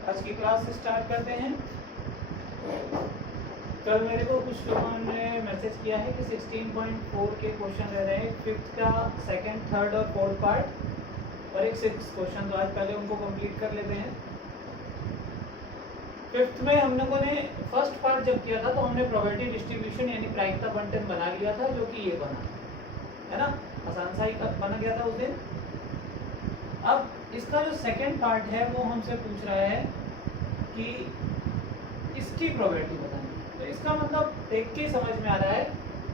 आज की class start करते हैं। कल मेरे को कुछ लोगों ने मैसेज किया है कि 16.4 के क्वेश्चन रह रहे हैं, फिफ्थ का सेकंड, थर्ड और फोर्थ पार्ट और एक सिक्स क्वेश्चन। तो आज पहले उनको कंप्लीट कर लेते हैं। फिफ्थ में हम लोगों ने फर्स्ट पार्ट जब किया था तो हमने प्रोबेबिलिटी डिस्ट्रीब्यूशन यानी प्रायिकता बंटन बना लिया था, जो कि ये बना है ना, आसान सा ही बना गया था उस दिन। अब इसका जो सेकंड पार्ट है वो हमसे पूछ रहा है कि इसकी प्रोबेबिलिटी बतानी। तो इसका मतलब देख के समझ में आ रहा है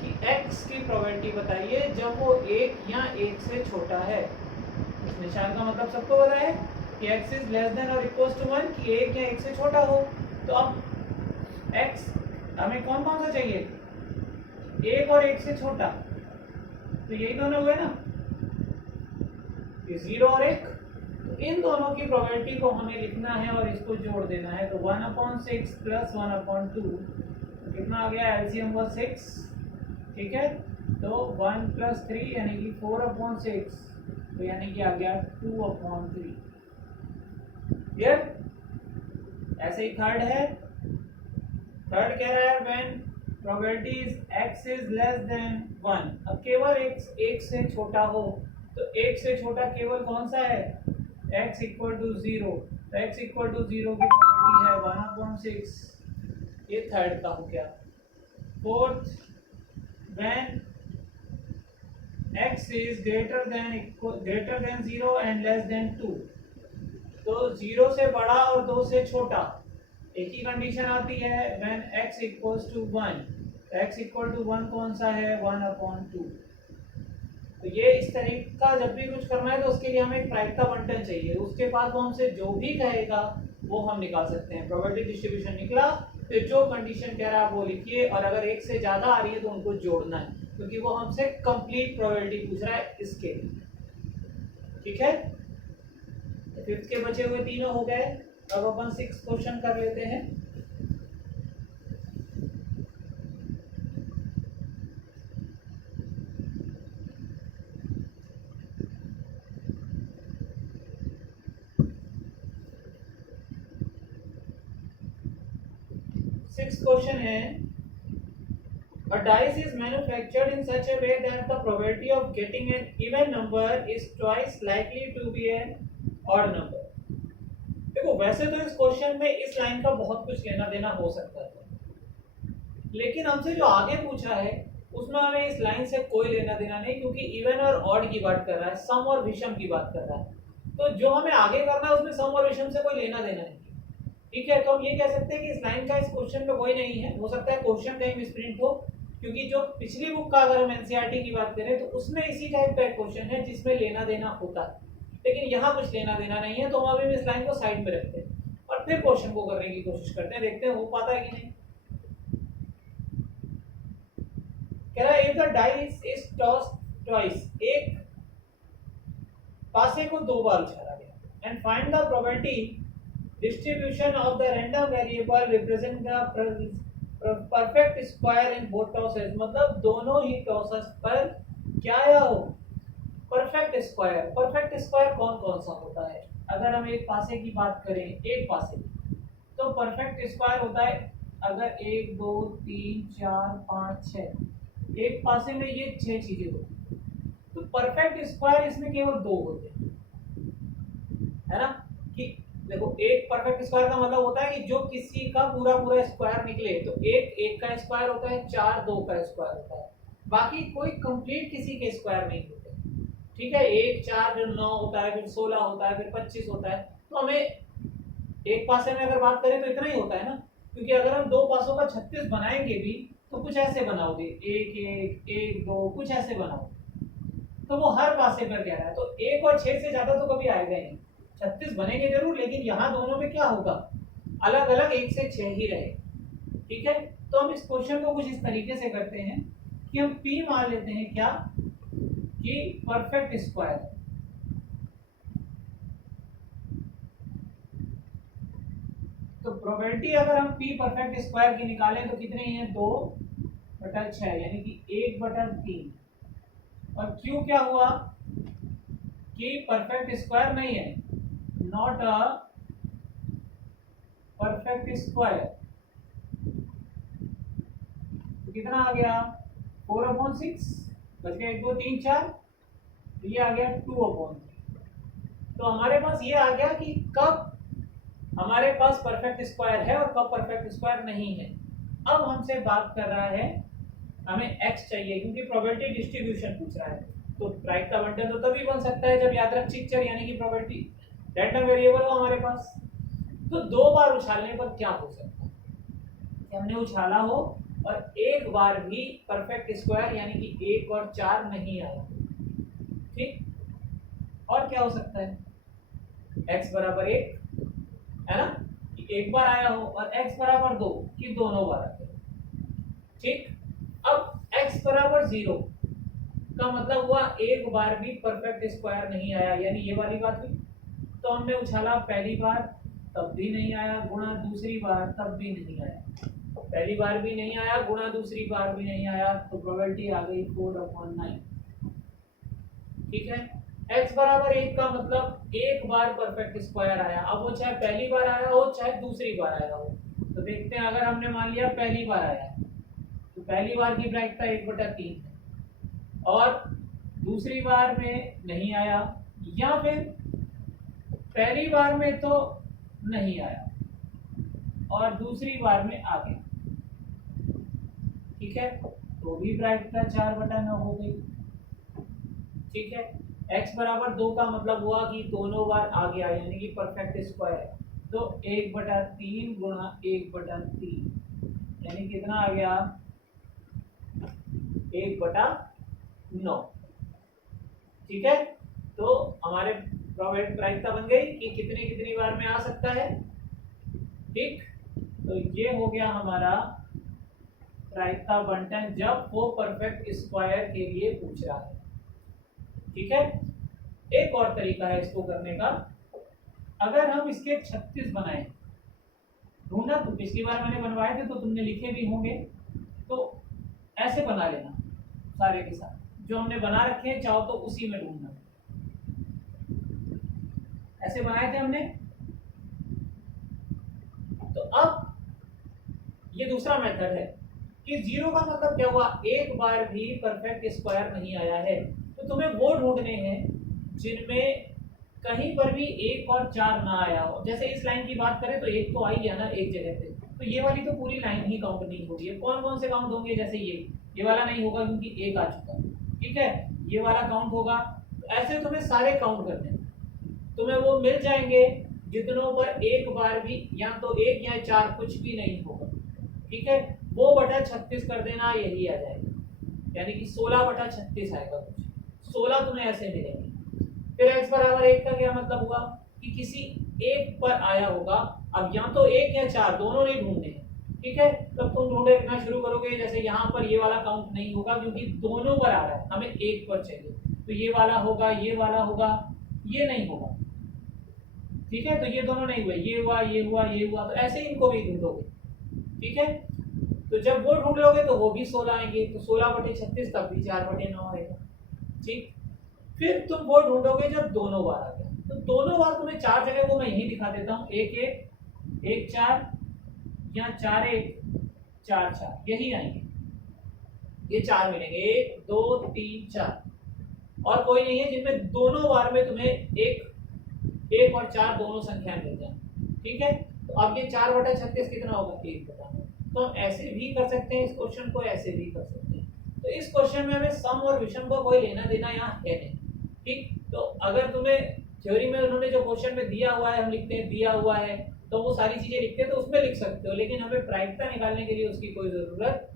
कि x की प्रोबेबिलिटी बताइए जब वो 1 या 1 से छोटा है। इस निशान का मतलब सबको पता है कि x इज लेस देन और इक्वल्स टू 1, कि 1 या 1 से छोटा हो। तो अब x हमें कौन कौन सा चाहिए, 1 और 1 से छोटा, तो यही दोनों हुए ना, ये 0 और 1। तो इन दोनों की प्रोबेबिलिटी को हमें लिखना है और इसको जोड़ देना है। तो 1/6 प्लस 1/2 कितना आ गया, एलसीएम हुआ 6, ठीक है। तो 1 + 3 यानी कि 4/6, तो यानी कि आ गया 2/3। क्लियर। ऐसे ही थर्ड है, थर्ड कह रहा है when probability is x is less than 1। अब केवल x 1 से छोटा हो, तो 1 से छोटा केवल कौन सा है, x = 0। तो x = 0 की प्रोबेबिलिटी है 1/6। ये थर्ड का हो गया। Fourth, when x is greater than 0 and less than 2। तो 0 से बड़ा और 2 से छोटा, एक ही कंडीशन आती है व्हेन x = 1। x = 1 कौन सा है, 1/2। तो ये इस तरीके का जब भी कुछ करना है तो उसके लिए हमें एक प्रायिकता बंटन चाहिए। उसके बाद वो हमसे जो भी कहेगा वो हम निकाल सकते हैं। प्रोबेबिलिटी डिस्ट्रीब्यूशन निकला, फिर जो कंडीशन कह रहा है वो लिखिए, और अगर 1 से ज़्यादा आ रही है तो उनको जोड़ना है, क्योंकि वो हमसे कंप्लीट प्रोबेबिलिटी पूछ रहा है इसके। ठीक है, तो फिफ्थ के बचे हुए तीनों हो गए। अब अपन सिक्स क्वेश्चन कर लेते हैं। सिक्स क्वेश्चन है, a dice is manufactured in such a way that the probability of getting an even number is twice likely to be an odd number। देखो वैसे तो इस क्वेश्चन में इस लाइन का बहुत कुछ लेना देना हो सकता है, लेकिन हमसे जो आगे पूछा है उसमें हमें इस लाइन से कोई लेना देना नहीं, क्योंकि इवन और ऑड की बात कर रहा है, सम और विषम की बात कर रहा है। तो जो हमें आगे करना है उसमें सम और विषम से कोई लेना देना नहीं। ठीक है, तो हम ये कह सकते हैं कि इस लाइन का इस क्वेश्चन में कोई नहीं है। हो सकता है क्वेश्चन कहीं मिसप्रिंट हो, क्योंकि जो पिछली बुक का अगर हम एनसीईआरटी की बात करें तो उसमें इसी टाइप का एक क्वेश्चन है जिसमें लेना देना होता है, लेकिन यहाँ कुछ लेना देना नहीं है। तो हम अभी इस लाइन को साइड में रखते हैं और फिर क्वेश्चन को करने की कोशिश करते हैं, देखते हैं हो पाता है कि नहीं। कह रहा है if the dice is tossed twice, एक पासे को दो बार उछाला गया, and find the probability distribution of the random variable represent the perfect square in both tosses। मतलब दोनों ही टॉसेस पर क्या आया हो, परफेक्ट स्क्वायर। परफेक्ट स्क्वायर कौन कौन सा होता है, अगर हम एक पासे की बात करें, एक पासे तो परफेक्ट स्क्वायर होता है अगर 1 2 3 4 5 6, एक पासे में ये 6 चीजें होती हैं, तो परफेक्ट स्क्वायर इसमें केवल 2 होते हैं, है ना। कि देखो एक परफेक्ट स्क्वायर का मतलब होता है कि जो किसी का पूरा पूरा स्क्वायर निकले, तो एक एक का स्क्वायर होता है, 4 2 का स्क्वायर होता है, बाकी कोई कंप्लीट किसी के स्क्वायर नहीं होते। ठीक है, 1 4 फिर 9 होता है, फिर 16 होता है, फिर 25 होता है। तो हमें एक पासे में अगर बात करें तो इतना ही होता है ना, क्योंकि अगर हम दो पासों का 36 बनाएंगे भी तो कुछ ऐसे बनाओगे, 1 1 1 2, कुछ ऐसे बनाओगे। तो वो हर पासे पर कह रहा है, तो 1 और 6 से ज्यादा तो कभी आएगा ही नहीं। 36 बनेंगे जरूर, लेकिन यहाँ दोनों में क्या होगा, अलग अलग 1 से 6 ही रहे। ठीक है, तो हम इस क्वेश्चन को कुछ इस तरीके से करते हैं कि हम P मान लेते हैं क्या, कि परफेक्ट स्क्वायर। तो प्रोबेबिलिटी अगर हम P परफेक्ट स्क्वायर की निकालें तो कितने ही है, 2/6 यानी कि 1/3। और Q क्या हुआ कि परफेक्ट स्क्वायर नहीं है, नॉट अ परफेक्ट स्क्वायर तो कितना आ गया 4/6 बच गया 1 2 3 4 तो ये आ गया 2/3। तो हमारे पास ये आ गया कि कब हमारे पास परफेक्ट स्क्वायर है और कब परफेक्ट स्क्वायर नहीं है। अब हमसे बात कर रहा है हमें x चाहिए क्योंकि प्रोबेबिलिटी डिस्ट्रीब्यूशन पूछ रहा है। तो प्रायिकता बंटन तो तभी बन सकता है जब यादृच्छिक चर यानी कि प्रोबेबिलिटी रैंडम वेरिएबल हो हमारे पास। तो 2 बार उछालने पर क्या हो सकता है कि हमने उछाला हो और एक बार भी परफेक्ट स्क्वायर यानी कि 1 और 4 नहीं आया। ठीक, और क्या हो सकता है x बराबर 1 है ना कि एक बार आया हो और x बराबर 2 कि दोनों बार आते हो। ठीक, अब x बराबर 0 का मतलब हुआ एक बार भी परफेक्ट स्क्वायर नहीं आया यानी ये वाली बात हुई। तो हमने उछाला पहली बार तब भी नहीं आया गुणा दूसरी बार तब भी नहीं आया, पहली बार भी नहीं आया गुणा दूसरी बार भी नहीं आया तो प्रोबेबिलिटी आ गई 4/9। ठीक है, x बराबर 1 का मतलब एक बार परफेक्ट स्क्वायर आया। अब वो चाहे पहली बार आया हो चाहे दूसरी बार आया हो। तो देखते हैं अगर हमने मान लिया पहली बार आया तो पहली बार की प्रायिकता 1/3 है और दूसरी बार में नहीं आया या फिर पहली बार में तो नहीं आया और दूसरी बार में आ गया। ठीक है, तो भी प्रायिकता 4/9 हो गई। ठीक है, x बराबर 2 का मतलब हुआ कि दोनों बार आ गया यानी कि परफेक्ट स्क्वायर। तो 1/3 गुणा 1/3 यानी कितना आ गया 1/9। ठीक है, तो हमारे प्रोबेबिलिटी प्रायिकता बन गई कि कितनी कितनी बार में आ सकता है। ठीक, तो ये हो गया हमारा प्रायिकता बंटन जब वो परफेक्ट स्क्वायर के लिए पूछ रहा है। ठीक है, एक और तरीका है इसको करने का। अगर हम इसके 36 बनाए ढूंढना, तो पिछली बार मैंने बनवाए थे तो तुमने लिखे भी होंगे, तो ऐसे बना लेना सारे के सारे जो हमने बना रखे हैं, चाहो तो उसी में ढूंढना। ऐसे बनाए थे हमने। तो अब ये दूसरा मेथड है कि 0 का मतलब क्या हुआ एक बार भी परफेक्ट स्क्वायर नहीं आया है। तो तुम्हें वो ढूंढने हैं जिनमें कहीं पर भी 1 और 4 ना आया हो। जैसे इस लाइन की बात करें तो 1 तो आई है ना एक जगह पे, तो ये वाली तो पूरी लाइन ही काउंट नहीं होगी। कौन कौन से काउंट होंगे, जैसे ये वाला नहीं होगा क्योंकि 1 आ चुका है। ठीक है, ये वाला काउंट होगा। तो ऐसे तुम्हें सारे काउंट करने हैं, तुम्हें वो मिल जाएंगे जितनों पर एक बार भी या तो 1 या 4 कुछ भी नहीं होगा। ठीक है, वो बटा 36 कर देना, यही आ जाएगा यानी कि 16/36 आएगा। कुछ 16 तुम्हें ऐसे मिलेंगे। फिर x बराबर 1 का क्या मतलब हुआ कि किसी एक पर आया होगा। अब या तो 1 या 4 दोनों नहीं ढूंढने हैं। ठीक है, तब तुम ढूंढना शुरू करोगे। जैसे यहाँ पर ये वाला काउंट नहीं होगा क्योंकि दोनों पर आ रहा है, हमें एक पर चाहिए, तो ये वाला होगा, ये वाला होगा, ये नहीं होगा। ठीक है, तो ये दोनों नहीं हुए, ये हुआ, ये हुआ, ये हुआ, तो ऐसे इनको भी ढूंढोगे। ठीक है, तो जब वो ढूंढ लोगे तो वो भी 16 आएंगे, तो 16/36 तब भी 4/9 आएगा। ठीक, फिर तुम वो ढूंढोगे जब दोनों बार आ गए। तो दोनों बार तुम्हें 4 जगह वो मैं यही दिखा देता हूँ, 1 1 1 4 या 4 1 4 4, यही आएंगे। ये 4 मिलेंगे, 1 2 3 4, और कोई नहीं है जिनमें दोनों बार में तुम्हें 1 और 4 दोनों संख्या मिल जाए। ठीक है, तो अब ये 4/36 कितना होगा 1/9। तो हम ऐसे भी कर सकते हैं इस क्वेश्चन को, ऐसे भी कर सकते हैं। तो इस क्वेश्चन में हमें सम और विषम का कोई लेना देना यहाँ है नहीं। ठीक, तो अगर तुम्हें थ्योरी में उन्होंने जो क्वेश्चन में दिया हुआ है, हम लिखते हैं दिया हुआ है, तो वो सारी चीजें लिखते हैं तो उसमें लिख सकते हो, लेकिन हमें प्रायिकता निकालने के लिए उसकी कोई जरूरत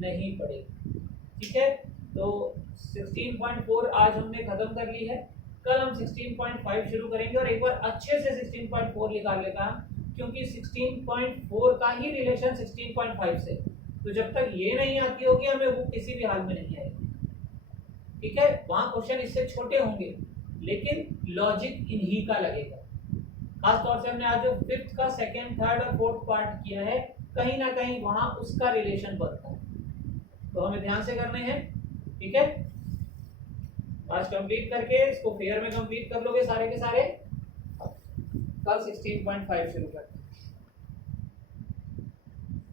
नहीं पड़ेगी। ठीक है, तो 16.4 आज हमने खत्म कर ली है। कल हम 16.5 शुरू करेंगे और एक बार अच्छे से 16.4 निकाल लेगा, क्योंकि 16.4 का ही रिलेशन 16.5 से। तो जब तक ये नहीं आती होगी हमें वो किसी भी हाल में नहीं आएगी। ठीक है, वहां क्वेश्चन इससे छोटे होंगे लेकिन लॉजिक इन्हीं का लगेगा। खास तौर से हमने आज जो 5th का 2nd, 3rd और 4th पार्ट किया है, कहीं ना कहीं वहां उसका रिलेशन बनता है, तो हमें ध्यान से करने हैं। ठीक है, आज कंप्लीट करके इसको फेयर में कंप्लीट कर लोगे सारे के सारे, कल 16.5 शुरू करते हैं।